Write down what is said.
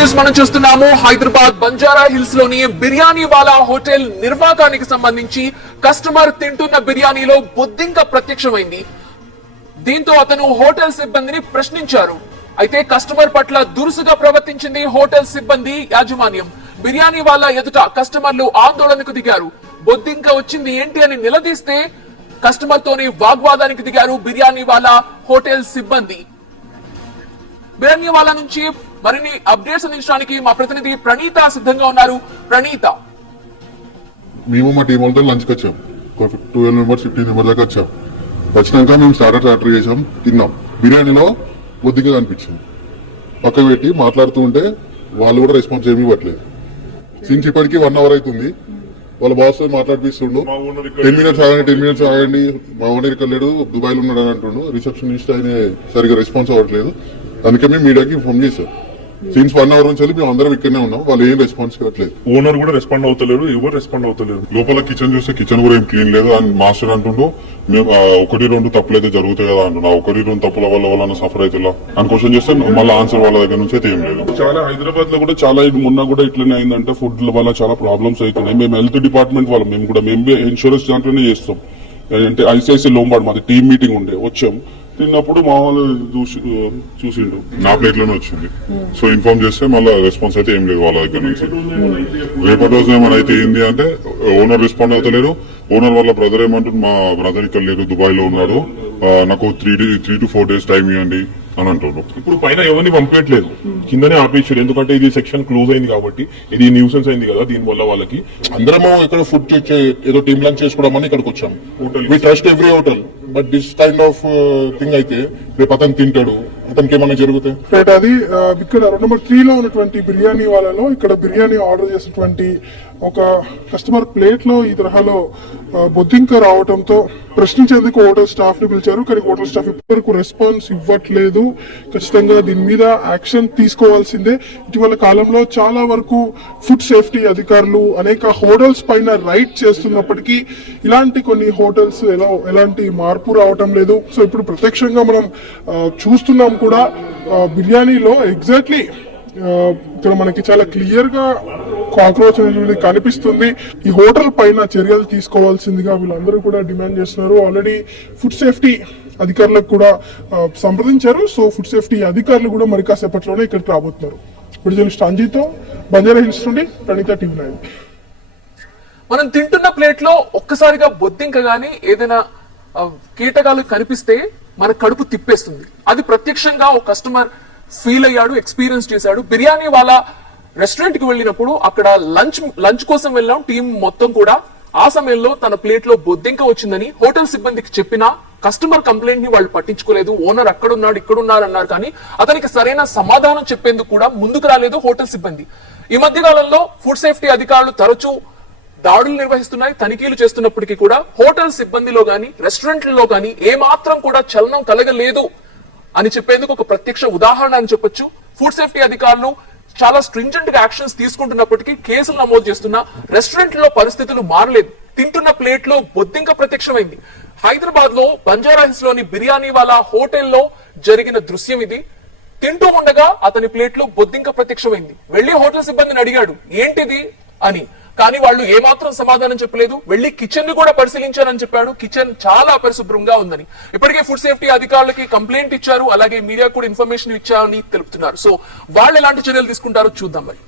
News మనం చూస్తున్నాము. Hyderabad Banjara hills లోని బిర్యానీ వాలా హోటల్ నిర్వాకానికి సంబంధించి కస్టమర్ తింటున్న బిర్యానీలో బొద్దింక ప్రత్యక్షమైంది. దీంతో అతను హోటల్ సిబ్బందిని ప్రశ్నించారు. అయితే కస్టమర్ పట్ల దురుసుగా ప్రవర్తించింది హోటల్ సిబ్బంది యాజమాన్యం. బిర్యానీ వాలా ఎదుట కస్టమర్లు ఆందోళనకు దిగారు. బొద్దింక వచ్చింది ఏంటి అని నిలదీస్తే కస్టమర్ తోని వాగ్వాదానికి దిగారు బిర్యానీ వాలా హోటల్ సిబ్బంది. బిర్యానీ వాలా నుంచి మరిన్ని అప్డేట్స్ అందించడానికి మా ప్రతినిధి ప్రణీత సిద్ధంగా ఉన్నారు. ప్రణీత, మేము మా టీం వాళ్ళతో లంచ్కి వచ్చాం. 12 మెంబర్స్ 15 మెంబర్స్ దాకా వచ్చాం. వచ్చినాక మేము స్టార్టర్ చేసాం, తిన్నాం. బిర్యానీలో బొద్దిగా కనిపించింది. పక్క పెట్టి మాట్లాడుతూ ఉంటే వాళ్ళు కూడా రెస్పాన్స్ ఏమీ ఇవ్వట్లేదు. సిన్స్ ఇప్పటికీ 1 అవర్ అవుతుంది. వాళ్ళ బాస్ మాట్లాడిపిస్తుండు. 10 మినిట్స్ ఆగండి, మా ఓనర్ ఇక్కడ లేడు, దుబాయ్ లో ఉన్నాడు అని అంటుండు. రిసెప్షనిస్ట్ ఆయన సరిగా రెస్పాన్స్ అవ్వట్లేదు. అందుకే మేము మీడియాకి ఇన్ఫార్మ్ చేశాం. సిన్స్ 1 అవర్ నుంచి మేము అందరం ఇక్కడనే ఉన్నాం. వాళ్ళు ఏం రెస్పాన్స్ ఇవ్వట్లేదు. ఓనర్ కూడా రెస్పాండ్ అవుతలేరు, ఎవరు రెస్పాండ్ అవుతలేరు. లోపల కిచెన్ చూస్తే కిచెన్ కూడా ఏం క్లీన్ లేదు. అండ్ మాస్టర్ అంటుండు మేము 1-2 తప్పులు అయితే జరుగుతాయి కదా అంటున్నా. 1-2 తప్పుల వల్ల వాళ్ళని సఫర్ అయితే అని క్వశ్చన్ చేస్తే మళ్ళీ ఆన్సర్ వాళ్ళ దగ్గర నుంచి అయితే ఏం లేదు. చాలా హైదరాబాద్ లో కూడా చాలా మొన్న కూడా ఇట్లనే అయిందంటే ఫుడ్ వల్ల చాలా ప్రాబ్లమ్స్ అవుతున్నాయి. మేము హెల్త్ డిపార్ట్మెంట్ వాళ్ళం, మేము ఇన్సూరెన్స్ దాంట్లోనే చేస్తాం. అంటే ఐసిఐసి లోంబాడ్ మాది టీమ్ మీటింగ్ ఉండే వచ్చాం. తిన్నప్పుడు మా వాళ్ళు చూసిండు నా ప్లేట్ లోనే వచ్చింది. సో ఇన్ఫార్మ్ చేస్తే మళ్ళీ రెస్పాన్స్ అయితే ఏం లేదు వాళ్ళ దగ్గర నుంచి. రేపటి రోజు ఏమైనా అయితే ఏంది అంటే ఓనర్ రెస్పాండ్ అవుతలేరు. ఓనర్ వాళ్ళ బ్రదర్ ఏమంటుంది, మా బ్రదర్ ఇక్కడ లేరు, దుబాయ్ లో ఉన్నాడు, నాకు 3 to 4 days టైం ఇవ్వండి అని అంటున్నాడు. ఇప్పుడు పైన ఎవరిని పంపించట్లేదు, కిందనే ఆపేసాడు. ఎందుకంటే ఇది సెక్షన్ క్లోజ్ అయింది కాబట్టి, ఇది న్యూసెన్స్ అయింది కదా. దీని వల్ల వాళ్ళకి అందరము ఇక్కడ ఫుడ్ ఏదో టీమ్ లంచ్ చేసుకోవడం ఇక్కడికి వచ్చాం. We trust every hotel, but this kind of thing అయితే రేపు అతను తింటాడు, అతనికి ఏమైనా జరుగుతాయి. అది ఇక్కడ 2 నెంబర్ 3 లో ఉన్నటువంటి బిర్యానీ వాళ్ళలో ఇక్కడ బిర్యానీ ఆర్డర్ చేసినటువంటి ఒక కస్టమర్ ప్లేట్ లో ఈ తరహాలో బొద్దింక రావడంతో ప్రశ్నించేందుకు హోటల్ స్టాఫ్ ని పిలిచారు. కానీ హోటల్ స్టాఫ్ ఇప్పటివరకు రెస్పాన్స్ ఇవ్వట్లేదు. ఖచ్చితంగా దీని మీద యాక్షన్ తీసుకోవాల్సిందే. ఇటీవల కాలంలో చాలా వరకు ఫుడ్ సేఫ్టీ అధికారులు అనేక హోటల్స్ పైన రైడ్ చేస్తున్నప్పటికీ ఇలాంటి కొన్ని హోటల్స్ ఎలాంటి మార్పు రావటం లేదు. సో ఇప్పుడు ప్రత్యక్షంగా మనం చూస్తున్నాం కూడా బిర్యానీలో ఎగ్జాక్ట్లీ ఇక్కడ మనకి చాలా క్లియర్ గా కాక్రోచ్ అనేది కనిపిస్తుంది. ఈ హోటల్ పైన చర్యలు తీసుకోవాల్సిందిగా వీళ్ళందరూ కూడా డిమాండ్ చేస్తున్నారు. ఆల్రెడీ ఫుడ్ సేఫ్టీ అధికారులకు కూడా సంప్రదించారు. సో ఫుడ్ సేఫ్టీ అధికారులు కూడా మరి కాసేపట్లోనే ఇక్కడికి రాబోతున్నారు. ఇప్పుడు జర్నలిస్ట్ అంజీతో బంజారా హిల్స్ నుండి ప్రణీత టీవీ 9. మనం తింటున్న ప్లేట్ లో ఒక్కసారిగా బొద్దింక గానీ ఏదైనా కీటకాలు కనిపిస్తే మన కడుపు తిప్పేస్తుంది. అది ప్రత్యక్షంగా ఒక కస్టమర్ ఫీల్ అయ్యాడు, ఎక్స్పీరియన్స్ చేశాడు. బిర్యానీ వాళ్ళ రెస్టారెంట్ కి వెళ్ళినప్పుడు అక్కడ లంచ్ కోసం వెళ్ళాం టీం మొత్తం కూడా. ఆ సమయంలో తన ప్లేట్ లో బొద్దింక వచ్చిందని హోటల్ సిబ్బందికి చెప్పినా కస్టమర్ కంప్లైంట్ ని వాళ్ళు పట్టించుకోలేదు. ఓనర్ అక్కడున్నాడు ఇక్కడున్నారు అన్నారు, కానీ అతనికి సరైన సమాధానం చెప్పేందుకు కూడా ముందుకు రాలేదు హోటల్ సిబ్బంది. ఈ మధ్య కాలంలో ఫుడ్ సేఫ్టీ అధికారులు తరచూ దాడులు నిర్వహిస్తున్నాయి, తనిఖీలు చేస్తున్నప్పటికీ కూడా హోటల్ సిబ్బందిలో గానీ రెస్టారెంట్లలో గానీ ఏమాత్రం కూడా చలనం కలగలేదు అని చెప్పేందుకు ఒక ప్రత్యక్ష ఉదాహరణ అని చెప్పొచ్చు. ఫుడ్ సేఫ్టీ అధికారులు చాలా స్ట్రింజెంట్ గా యాక్షన్స్ తీసుకుంటున్నప్పటికీ కేసులు నమోదు చేస్తున్న రెస్టారెంట్ లో పరిస్థితులు మారలేదు. తింటున్న ప్లేట్ లో బొద్దింక ప్రత్యక్షమైంది. హైదరాబాద్ లో బంజారా హిల్స్ లోని బిర్యానీ వాలా హోటల్లో జరిగిన దృశ్యం ఇది. తింటూ ఉండగా అతని ప్లేట్ లో బొద్దింక ప్రత్యక్షమైంది. వెళ్లి హోటల్ సిబ్బందిని అడిగాడు ఏంటిది అని, కానీ వాళ్ళు ఏమాత్రం సమాధానం చెప్పలేదు. వెళ్లి కిచెన్ ని కూడా పరిశీలించారని చెప్పాడు. కిచెన్ చాలా అపరిశుభ్రంగా ఉందని. ఇప్పటికే ఫుడ్ సేఫ్టీ అధికారులకి కంప్లైంట్ ఇచ్చారు, అలాగే మీడియా కూడా ఇన్ఫర్మేషన్ ఇచ్చారని తెలుపుతున్నారు. సో వాళ్ళు ఎలాంటి చర్యలు తీసుకుంటారో చూద్దాం మరి.